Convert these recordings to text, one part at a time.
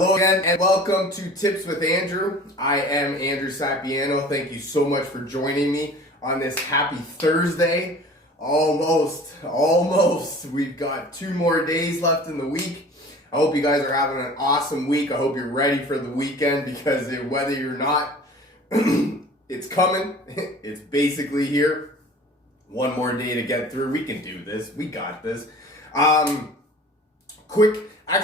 Hello again and welcome to Tips with Andrew. I am Andrew Sapiano. Thank you so much for joining me on this happy Thursday. Almost. We've got 2 more days left in the week. I hope you guys are having an awesome week. I hope you're ready for the weekend because whether you're not, it's coming. It's basically here. 1 more day to get through. We can do this. We got this.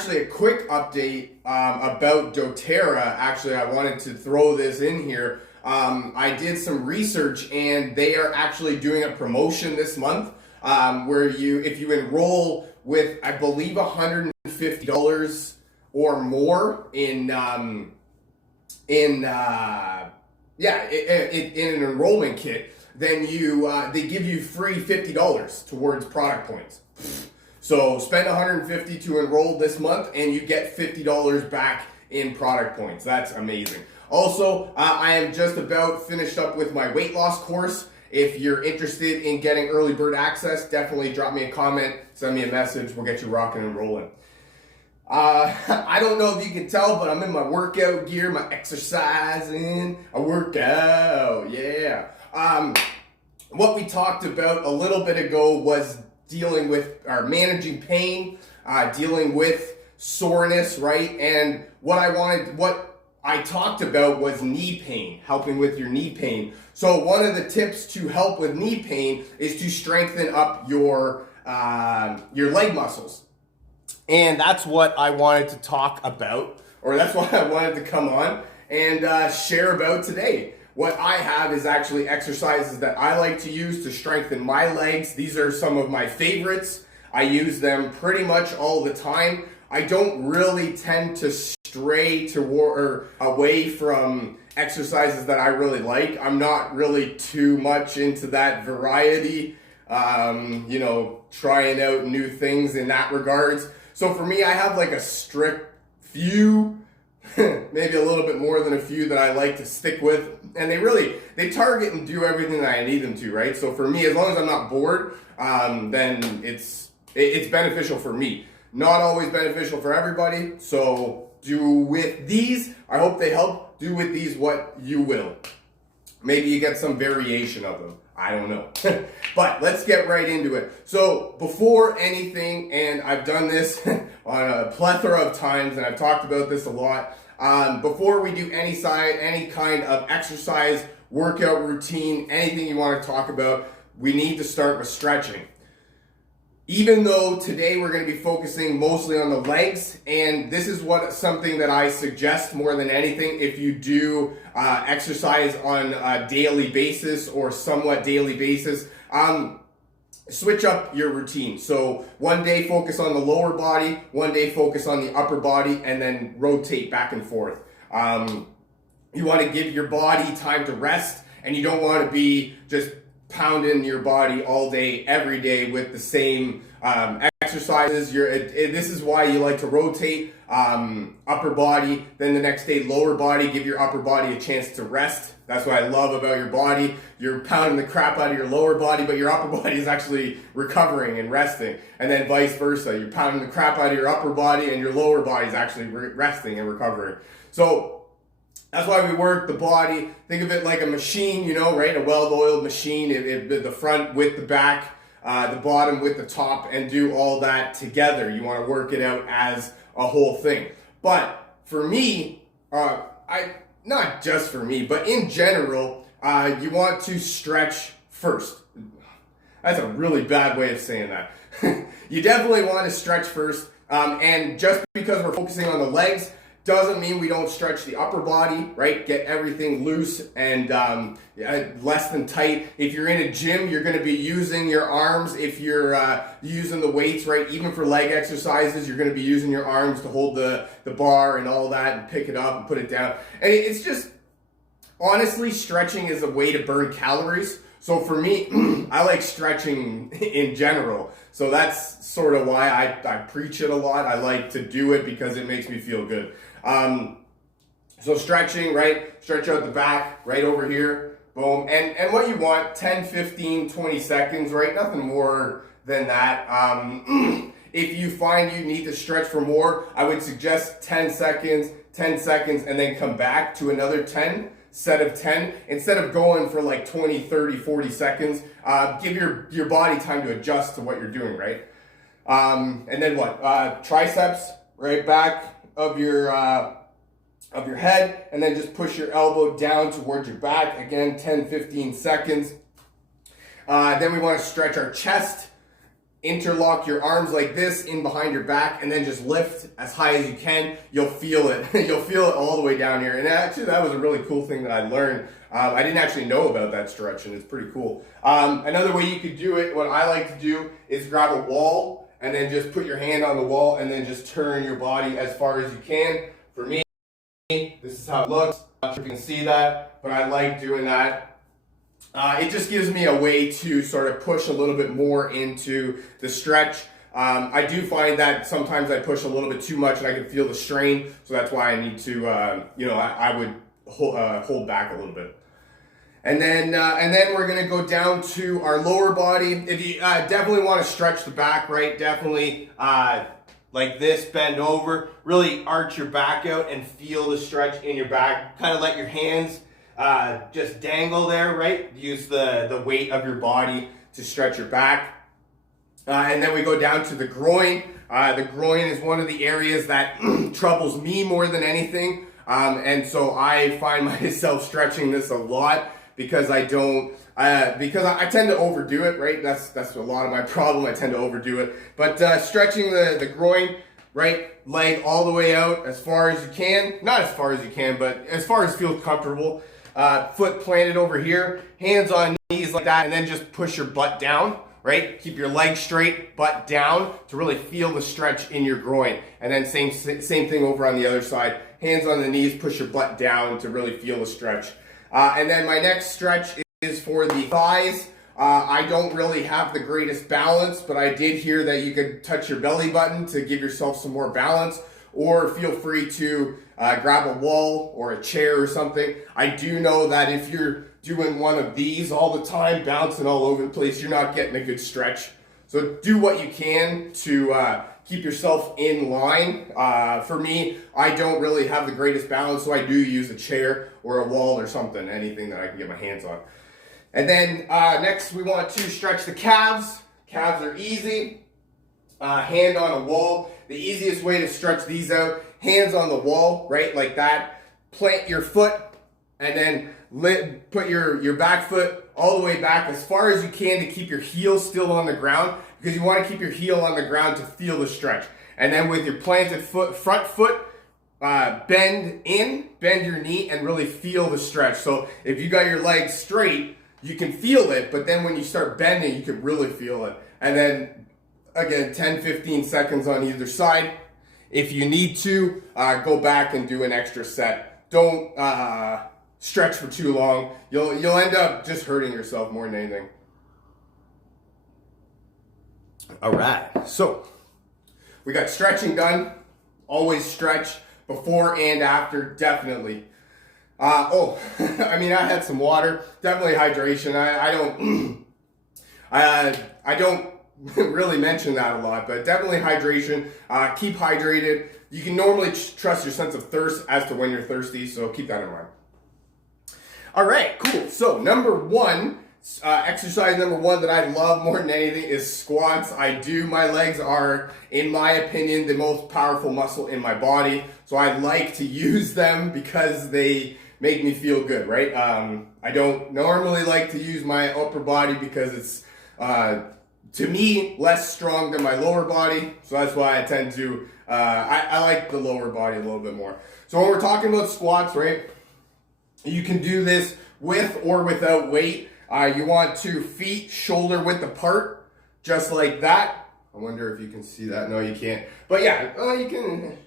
A quick update about doTERRA. Actually, I wanted to throw this in here. I did some research and they are actually doing a promotion this month where if you enroll with, I believe, $150 or more in an enrollment kit, then they give you free $50 towards product points. So spend $150 to enroll this month and you get $50 back in product points. That's amazing. Also, I am just about finished up with my weight loss course. If you're interested in getting early bird access, definitely drop me a comment, send me a message. We'll get you rocking and rolling. I don't know if you can tell, but I'm in my workout gear, my exercising. I work out, yeah. What we talked about a little bit ago was dealing with or managing pain, dealing with soreness, right? And what I talked about was knee pain, helping with your knee pain. So one of the tips to help with knee pain is to strengthen up your leg muscles. And that's what I wanted to talk about, or that's what I wanted to come on and share about today. What I have is actually exercises that I like to use to strengthen my legs. These are some of my favorites. I use them pretty much all the time. I don't really tend to stray away from exercises that I really like. I'm not really too much into that variety, trying out new things in that regards. So for me, I have like a strict few, maybe a little bit more than a few that I like to stick with. And they target and do everything that I need them to, right? So for me, as long as I'm not bored, then it's beneficial for me. Not always beneficial for everybody. So do with these, I hope they help. Do with these what you will. Maybe you get some variation of them. I don't know. But let's get right into it. So before anything, and I've done this on a plethora of times, and I've talked about this a lot, before we do any kind of exercise, workout routine, anything you want to talk about, we need to start with stretching. Even though today we're going to be focusing mostly on the legs, and this is something that I suggest more than anything if you do exercise on a daily basis or somewhat daily basis, switch up your routine. So one day focus on the lower body, one day focus on the upper body, and then rotate back and forth. You want to give your body time to rest, and you don't want to be just pounding your body all day, every day with the same exercises. This is why you like to rotate upper body, then the next day lower body, give your upper body a chance to rest. That's what I love about your body. You're pounding the crap out of your lower body, but your upper body is actually recovering and resting. And then vice versa. You're pounding the crap out of your upper body and your lower body is actually resting and recovering. So that's why we work the body. Think of it like a machine, right? A well-oiled machine. The front with the back, the bottom with the top, and do all that together. You want to work it out as a whole thing. But for me, not just for me, but in general, you want to stretch first. That's a really bad way of saying that. You definitely want to stretch first. And just because we're focusing on the legs, doesn't mean we don't stretch the upper body, right? Get everything loose and less than tight. If you're in a gym, you're going to be using your arms. If you're using the weights, right? Even for leg exercises, you're going to be using your arms to hold the bar and all that and pick it up and put it down. And it's just, honestly, stretching is a way to burn calories. So for me, I like stretching in general. So that's sort of why I preach it a lot. I like to do it because it makes me feel good. So stretching, right? Stretch out the back right over here. Boom. And what you want, 10, 15, 20 seconds, right? Nothing more than that. If you find you need to stretch for more, I would suggest 10 seconds, 10 seconds, and then come back to another 10, set of 10. Instead of going for like 20, 30, 40 seconds, give your body time to adjust to what you're doing, right? And then what? Triceps, right back of your head, and then just push your elbow down towards your back. Again, 10, 15 seconds. Then we want to stretch our chest. Interlock your arms like this in behind your back, and then just lift as high as you can. You'll feel it. You'll feel it all the way down here. And actually, that was a really cool thing that I learned. I didn't actually know about that stretch, and it's pretty cool. Another way you could do it, what I like to do, is grab a wall, and then just put your hand on the wall, and then just turn your body as far as you can. For me, this is how it looks. I'm not sure if you can see that, but I like doing that. It just gives me a way to sort of push a little bit more into the stretch. I do find that sometimes I push a little bit too much and I can feel the strain, so that's why I need to, I would hold back a little bit. And then we're gonna go down to our lower body. If you definitely want to stretch the back, right? Definitely like this, bend over, really arch your back out and feel the stretch in your back. Kind of let your hands just dangle there, right? Use the weight of your body to stretch your back. And then we go down to the groin. The groin is one of the areas that troubles me more than anything. And so I find myself stretching this a lot because I tend to overdo it, right? That's a lot of my problem. I tend to overdo it. But stretching the groin, right? Leg all the way out as far as you can. Not as far as you can, but as far as feels comfortable. Foot planted over here, hands on knees like that, and then just push your butt down, right? Keep your legs straight, butt down to really feel the stretch in your groin. And then same thing over on the other side. Hands on the knees, push your butt down to really feel the stretch. And then my next stretch is for the thighs. I don't really have the greatest balance, but I did hear that you could touch your belly button to give yourself some more balance, or feel free to grab a wall or a chair or something. I do know that if you're doing one of these all the time, bouncing all over the place, you're not getting a good stretch. So do what you can to keep yourself in line. For me, I don't really have the greatest balance, so I do use a chair or a wall or something, anything that I can get my hands on. And then next we want to stretch the calves. Calves are easy. Hand on a wall. The easiest way to stretch these out, hands on the wall, right, like that. Plant your foot, and then put your back foot all the way back as far as you can to keep your heel still on the ground, because you want to keep your heel on the ground to feel the stretch. And then with your planted foot, front foot, bend your knee and really feel the stretch. So if you got your legs straight, you can feel it, but then when you start bending, you can really feel it. And then again, 10, 15 seconds on either side. If you need to, go back and do an extra set. Don't stretch for too long. You'll end up just hurting yourself more than anything. All right, so we got stretching done. Always stretch before and after, definitely. I had some water. Definitely hydration. I don't really mention that a lot, but definitely hydration. Keep hydrated. You can normally trust your sense of thirst as to when you're thirsty, so keep that in mind. All right, cool. So exercise number one that I love more than anything is squats. My legs are, in my opinion, the most powerful muscle in my body, so I like to use them because they make me feel good, right? I don't normally like to use my upper body because it's, to me, less strong than my lower body, so that's why I tend to, I like the lower body a little bit more. So when we're talking about squats, right, you can do this with or without weight. You want to feet shoulder width apart, just like that. I wonder if you can see that. No, you can't. But yeah, you can.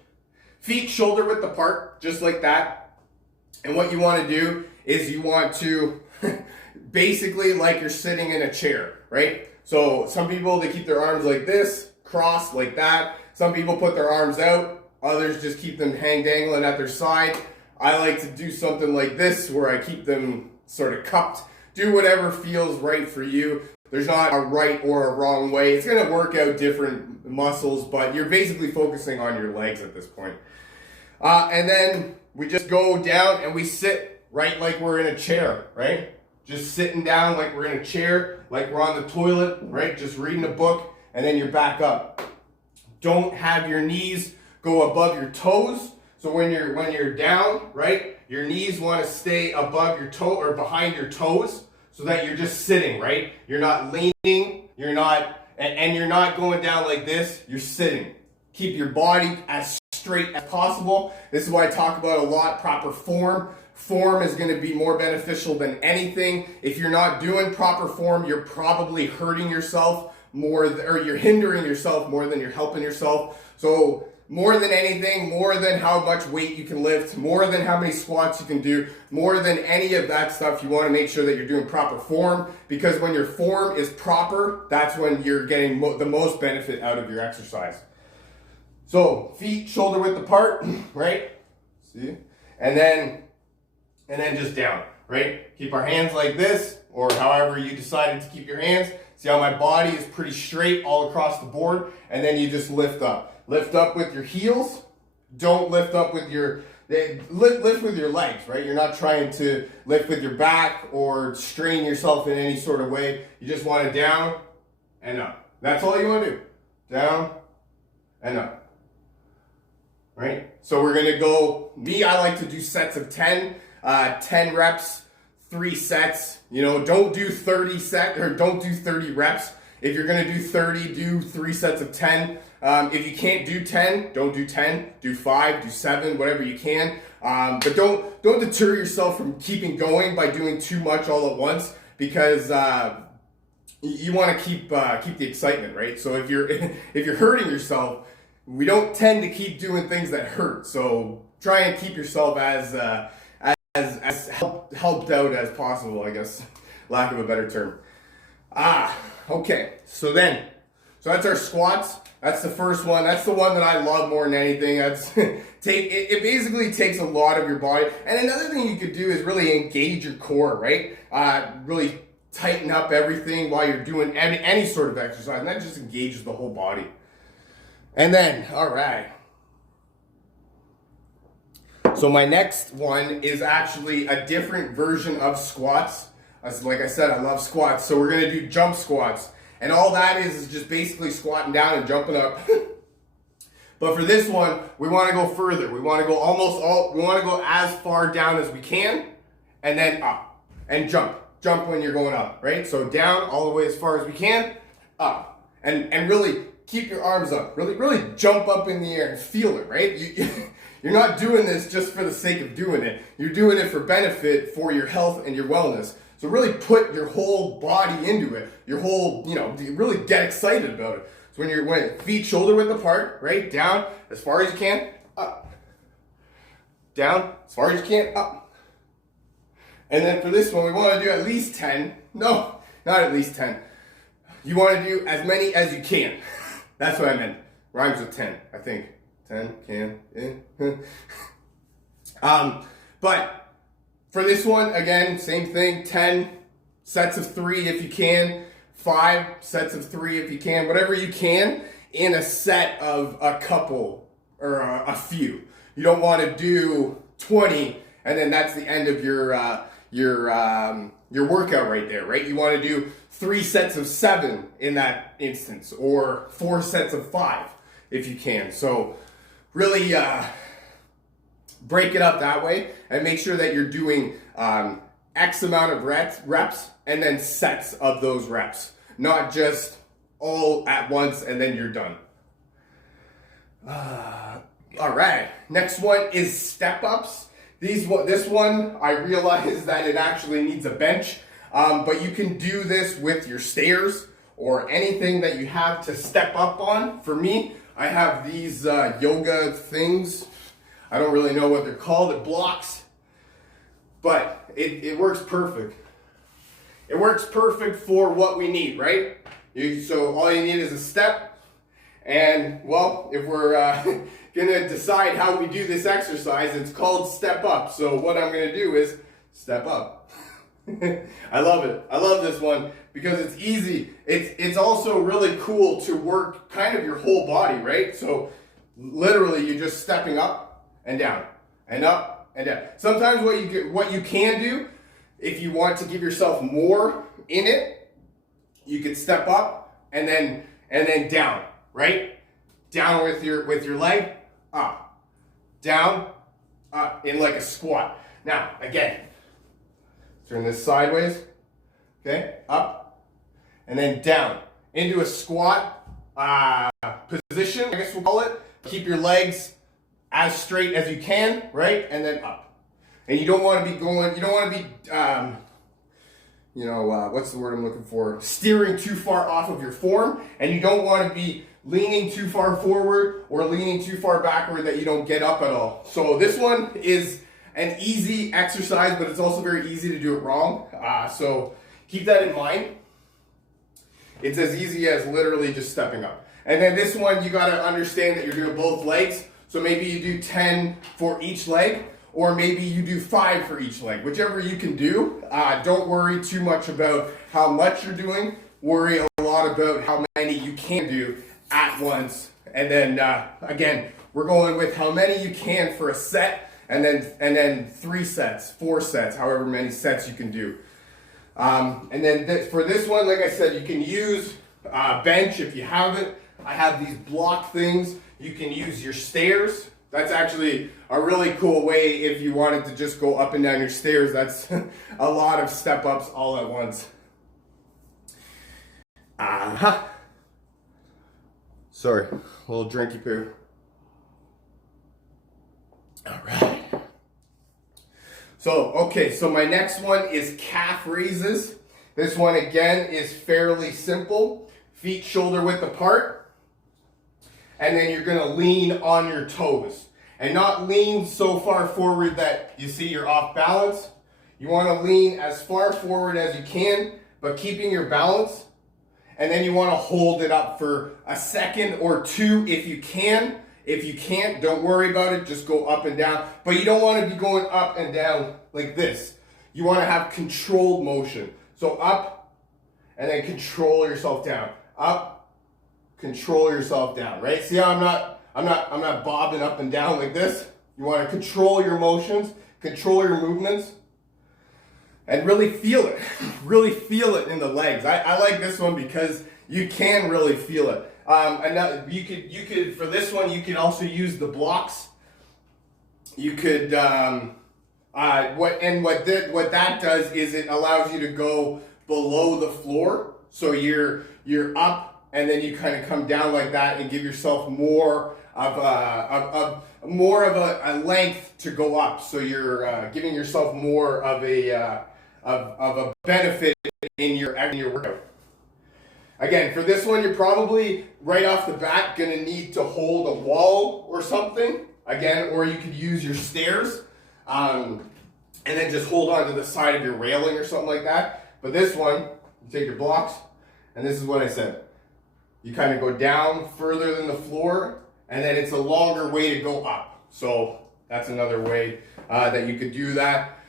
Feet shoulder width apart, just like that. And what you want to do is you want to basically like you're sitting in a chair, right? So some people, they keep their arms like this, crossed like that. Some people put their arms out. Others just keep them dangling at their side. I like to do something like this where I keep them sort of cupped. Do whatever feels right for you. There's not a right or a wrong way. It's going to work out different muscles, but you're basically focusing on your legs at this point. And then we just go down and we sit right like we're in a chair, right? Just sitting down like we're in a chair, like we're on the toilet, right? Just reading a book, and then you're back up. Don't have your knees go above your toes. So when you're down, right, your knees want to stay above your toe or behind your toes, so that you're just sitting, right? You're not leaning, you're not going down like this, you're sitting. Keep your body as straight as possible. This is what I talk about a lot, proper form. Form is going to be more beneficial than anything. If you're not doing proper form, you're probably hurting yourself or you're hindering yourself more than you're helping yourself. So more than anything, more than how much weight you can lift, more than how many squats you can do, more than any of that stuff, you want to make sure that you're doing proper form, because when your form is proper, that's when you're getting the most benefit out of your exercise. So feet shoulder width apart, right? See? And then just down, right? Keep our hands like this, or however you decided to keep your hands. See how my body is pretty straight all across the board, and then you just lift up. Lift up with your heels. Don't lift up with your, lift with your legs, right? You're not trying to lift with your back or strain yourself in any sort of way. You just want to down and up. That's all you want to do. Down and up. Right? So we're going to go, I like to do sets of 10 reps, 3 sets. You know, don't do 30 reps. If you're going to do 30, do 3 sets of 10. If you can't do 10, don't do 10. Do 5, do 7, whatever you can. But don't deter yourself from keeping going by doing too much all at once, because you want to keep the excitement, right? So if you're hurting yourself, we don't tend to keep doing things that hurt. So try and keep yourself as helped out as possible, I guess, lack of a better term. Okay. So that's our squats. That's the first one. That's the one that I love more than anything. It basically takes a lot of your body. And another thing you could do is really engage your core, right? Really tighten up everything while you're doing any sort of exercise, and that just engages the whole body. And then, all right. So my next one is actually a different version of squats. Like I said, I love squats. So we're going to do jump squats. And all that is just basically squatting down and jumping up. But for this one, we want to go further. We want to go we want to go as far down as we can, and then up. And jump. Jump when you're going up, right? So down all the way as far as we can, up. And really keep your arms up. Really jump up in the air and feel it, right? You're not doing this just for the sake of doing it. You're doing it for benefit for your health and your wellness. So really put your whole body into it. Your whole, really get excited about it. So when feet shoulder width apart, right? Down as far as you can, up. Down as far as you can, up. And then for this one, we want to do at least 10. No, not at least 10. You want to do as many as you can. That's what I meant. Rhymes with 10, I think. 10, can, but for this one, again, same thing, 10 sets of 3 if you can, 5 sets of 3 if you can, whatever you can in a set of a couple or a few. You don't want to do 20 and then that's the end of your workout right there, right? You want to do 3 sets of 7 in that instance, or 4 sets of 5 if you can. So really break it up that way and make sure that you're doing X amount of reps and then sets of those reps, not just all at once and then you're done. All right, next one is step ups. This one, I realize that it actually needs a bench, but you can do this with your stairs or anything that you have to step up on. For me, I have these yoga things. I don't really know what they're called. It blocks, but it works perfect. It works perfect for what we need, right? So all you need is a step. And well, if we're gonna decide how we do this exercise, it's called step up. So what I'm gonna do is step up. I love it. I love this one because it's easy. It's also really cool to work kind of your whole body, right? So literally you're just stepping up and down and up and down. Sometimes what you can do, if you want to give yourself more in it, you could step up and then down, right? Down with your leg, up, down, up in like a squat. Now, again, turn this sideways, okay, up, and then down into a squat position, I guess we'll call it. Keep your legs as straight as you can, right, and then up. And you don't want to be what's the word I'm looking for? Steering too far off of your form, and you don't want to be leaning too far forward or leaning too far backward that you don't get up at all. So this one is an easy exercise, but it's also very easy to do it wrong. So keep that in mind. It's as easy as literally just stepping up. And then this one, you got to understand that you're doing both legs. So maybe you do 10 for each leg, or maybe you do 5 for each leg. Whichever you can do. Don't worry too much about how much you're doing. Worry a lot about how many you can do at once. And then again, we're going with how many you can for a set. And then 3 sets, 4 sets, however many sets you can do. And then for this one, like I said, you can use bench if you have it. I have these block things. You can use your stairs. That's actually a really cool way if you wanted to just go up and down your stairs. That's a lot of step ups all at once. Sorry, a little drinky poo. All right. So my next one is calf raises. This one again is fairly simple. Feet shoulder width apart. And then you're gonna lean on your toes. And not lean so far forward that you see you're off balance. You wanna lean as far forward as you can, but keeping your balance. And then you wanna hold it up for a second or 2 if you can. If you can't, don't worry about it, just go up and down. But you don't want to be going up and down like this. You want to have controlled motion. So up, and then control yourself down. Up, control yourself down, right? See how I'm not bobbing up and down like this? You want to control your motions, control your movements, and really feel it. Really feel it in the legs. I like this one because you can really feel it. And you could for this one you can also use the blocks. You could what that does is it allows you to go below the floor, so you're up and then you kind of come down like that and give yourself more of a length to go up. So you're giving yourself more of a benefit in your workout. Again, for this one, you're probably right off the bat gonna need to hold a wall or something. Again, or you could use your stairs and then just hold on to the side of your railing or something like that. But this one, you take your blocks, and this is what I said. You kind of go down further than the floor, and then it's a longer way to go up. So that's another way that you could do that.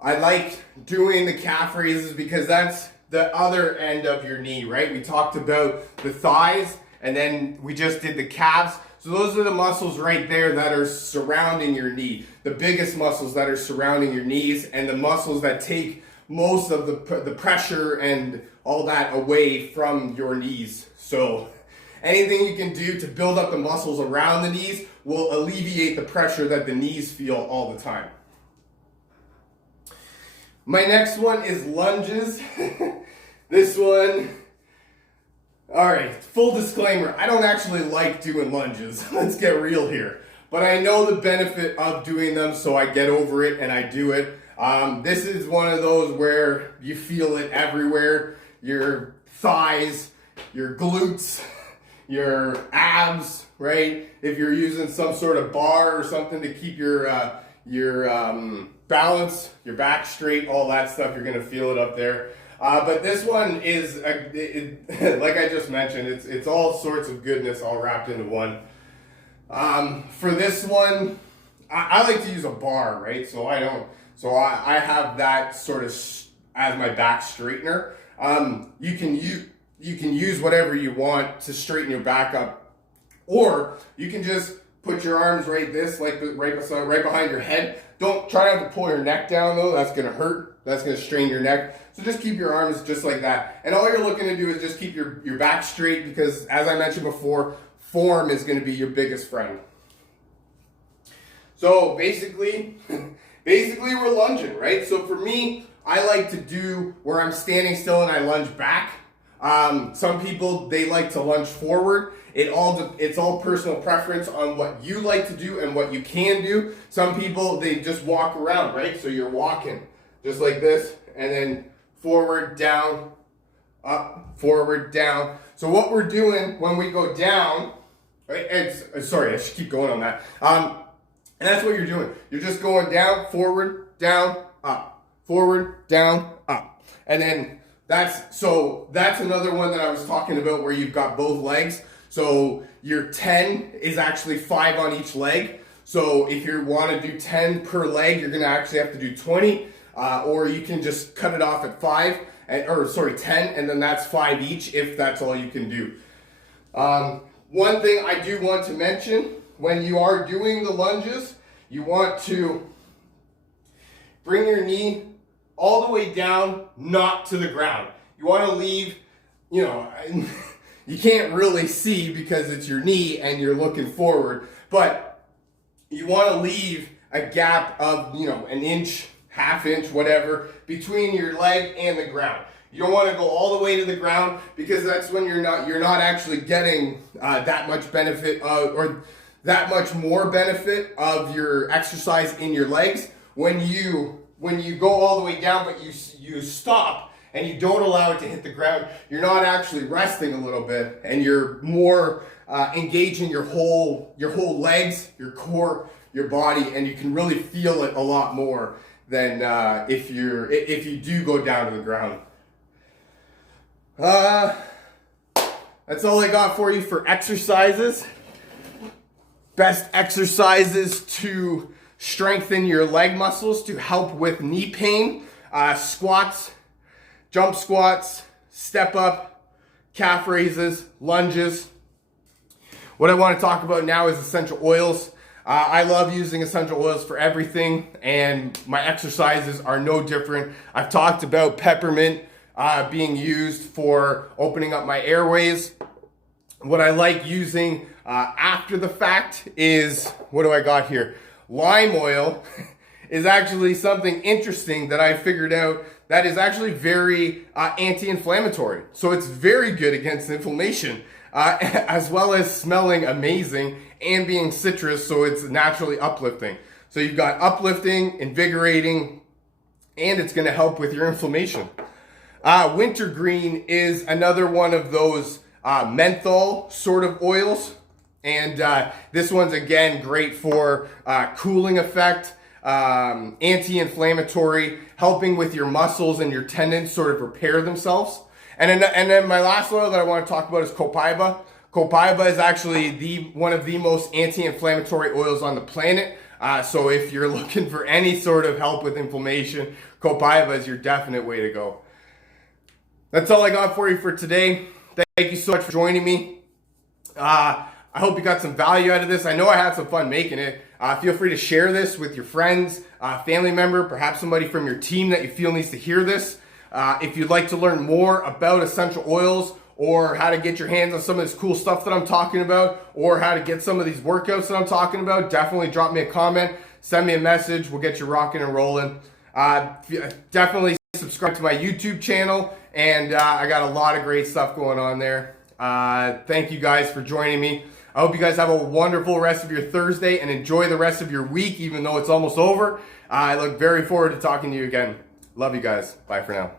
I like doing the calf raises because that's the other end of your knee, right? We talked about the thighs, and then we just did the calves. So those are the muscles right there that are surrounding your knee. The biggest muscles that are surrounding your knees, and the muscles that take most of the pressure and all that away from your knees. So anything you can do to build up the muscles around the knees will alleviate the pressure that the knees feel all the time. My next one is lunges. This one, all right, full disclaimer, I don't actually like doing lunges. Let's get real here. But I know the benefit of doing them, so I get over it and I do it. This is one of those where you feel it everywhere. Your thighs, your glutes, your abs, right? If you're using some sort of bar or something to keep your balance, your back straight, all that stuff, you're gonna feel it up there. But this one is, like I just mentioned, it's all sorts of goodness all wrapped into one. For this one, I like to use a bar, right? So I have that sort of as my back straightener. You can use whatever you want to straighten your back up, or you can just put your arms right behind your head. Don't try not to pull your neck down though. That's gonna hurt. That's gonna strain your neck. So just keep your arms just like that. And all you're looking to do is just keep your back straight, because as I mentioned before, form is gonna be your biggest friend. So basically we're lunging, right? So for me, I like to do where I'm standing still and I lunge back. Some people, they like to lunge forward. It's all personal preference on what you like to do and what you can do. Some people, they just walk around, right? So you're walking just like this, and then forward, down, up, forward, down. So what we're doing when we go down, right? Sorry, I should keep going on that. And that's what you're doing. You're just going down, forward, down, up, forward, down, up. And then that's another one that I was talking about where you've got both legs. So your 10 is actually 5 on each leg. So if you want to do 10 per leg, you're going to actually have to do 20, or you can just cut it off at 10, and then that's 5 each if that's all you can do. One thing I do want to mention, when you are doing the lunges, you want to bring your knee all the way down, not to the ground. You want to leave, you can't really see because it's your knee and you're looking forward, but you want to leave a gap of, an inch, half inch, whatever, between your leg and the ground. You don't want to go all the way to the ground, because that's when you're not actually getting that much benefit or that much more benefit of your exercise in your legs. When you go all the way down, but you stop and you don't allow it to hit the ground, you're not actually resting a little bit, and you're more engaging your whole legs, your core, your body, and you can really feel it a lot more than if you do go down to the ground. That's all I got for you for exercises. Best exercises to strengthen your leg muscles to help with knee pain: squats, jump squats, step up, calf raises, lunges. What I want to talk about now is essential oils. I love using essential oils for everything, and my exercises are no different. I've talked about peppermint being used for opening up my airways. What I like using after the fact is, what do I got here? Lime oil is actually something interesting that I figured out that is actually very anti-inflammatory. So it's very good against inflammation, as well as smelling amazing and being citrus, so it's naturally uplifting. So you've got uplifting, invigorating, and it's gonna help with your inflammation. Wintergreen is another one of those menthol sort of oils. And this one's, again, great for cooling effect, anti-inflammatory, helping with your muscles and your tendons sort of repair themselves. And then my last oil that I want to talk about is copaiba. Copaiba is actually one of the most anti-inflammatory oils on the planet. So if you're looking for any sort of help with inflammation, copaiba is your definite way to go. That's all I got for you for today. Thank you so much for joining me. I hope you got some value out of this. I know I had some fun making it. Feel free to share this with your friends, family member, perhaps somebody from your team that you feel needs to hear this. If you'd like to learn more about essential oils, or how to get your hands on some of this cool stuff that I'm talking about, or how to get some of these workouts that I'm talking about, definitely drop me a comment, send me a message. We'll get you rocking and rolling. Definitely subscribe to my YouTube channel, and I got a lot of great stuff going on there. Thank you guys for joining me. I hope you guys have a wonderful rest of your Thursday and enjoy the rest of your week, even though it's almost over. I look very forward to talking to you again. Love you guys. Bye for now.